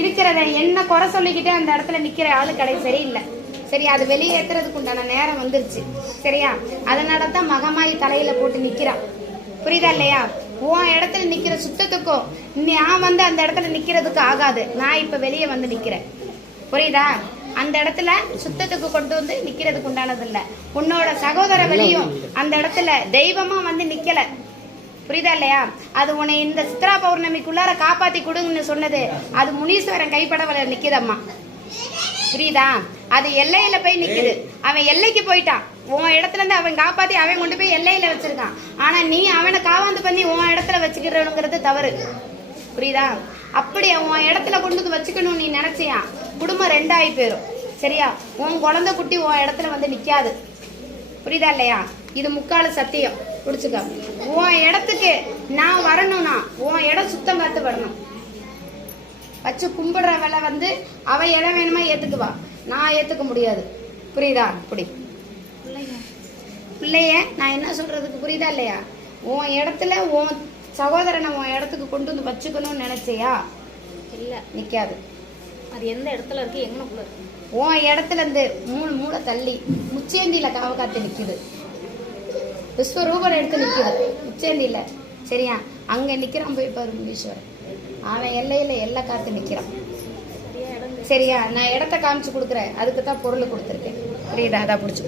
இருக்கிறத என்ன குறை சொல்லிக்கிட்டே அந்த இடத்துல நிக்கிற ஆளு கடை சரியில்லை. சரியா, அது வெளியேற்றுறதுக்கு உண்டான நேரம் வந்துருச்சு. சரியா, அதனால தான் மகமாயி தலையில போட்டு நிக்கிறான். புரியுதா இல்லையா? உன் இடத்துல நிக்கிற சுத்தத்துக்கும் நான் வந்து அந்த இடத்துல நிக்கிறதுக்கு ஆகாது. நான் இப்ப வெளியே வந்து நிக்கிறேன். புரியுதா? அந்த இடத்துல சுத்தத்துக்கு கொண்டு வந்து நிக்கிறதுக்கு உண்டானது இல்ல. உன்னோட சகோதர வெளியும் அந்த இடத்துல தெய்வமா வந்து நிக்கல. புரியுதா இல்லையா? அது உன்னை இந்த சித்ரா பௌர்ணமிக்குள்ளார காப்பாத்தி கொடுங்கன்னு சொன்னது அது முனீஸ்வரன் கைப்படவல நிக்குதம்மா. புரியுதா? அது எல்லையில போய் நிக்குது. அவன் எல்லைக்கு போயிட்டான். உன் இடத்துல இருந்து அவன் காப்பாத்தி அவன் கொண்டு போய் எல்லையில வச்சிருக்கான். ஆனா நீ அவனை காவாந்து பண்ணி உன் இடத்துல வச்சுக்கிறனுங்கிறது தவறு. புரியுதா? அப்படி உன் இடத்துல கொண்டு வந்து வச்சுக்கணும்னு நீ நினைச்சியா குடும்பம் ரெண்டாயி போயிரும். சரியா, உன் குழந்தை குட்டி உன் இடத்துல வந்து நிக்காது. புரியுதா இல்லையா? இது முக்கால சத்தியம். புடிச்சுக்க. உன் இடத்துக்கு நான் வரணும்னா உன் இடம் சுத்தம் காத்து வரணும். வச்சு கும்பிடுற வேலை வந்து அவ இடம் வேணுமா ஏத்துக்குவா, நான் ஏத்துக்க முடியாது. புரியுதா? அப்படி பிள்ளைய நான் என்ன சொல்றதுக்கு புரியுதா இல்லையா? உன் இடத்துல உன் சகோதரனை உன் இடத்துக்கு கொண்டு வந்து வச்சுக்கணும்னு நினைச்சியா? இல்ல, நிக்காது. அது எந்த இடத்துல இருக்கு, எங்கனக்குள்ள இருக்கு? உன் இடத்துல இருந்து 3 மூளை தள்ளி முச்சேந்தியில காவ காத்து நிக்குது. விஸ்வரூபம் எடுத்து நிக்குது முச்சேந்தியில. சரியா, அங்க நிக்கிறான் போய் பாரு முனீஸ்வரன். அவன் எல்லையில எல்லாம் காத்து நிக்கிறான். சரியா, நான் இடத்த காமிச்சு கொடுக்குறேன். அதுக்கு தான் பொருள் கொடுத்துருக்கேன். புரியுதா? அதான் பிடிச்சி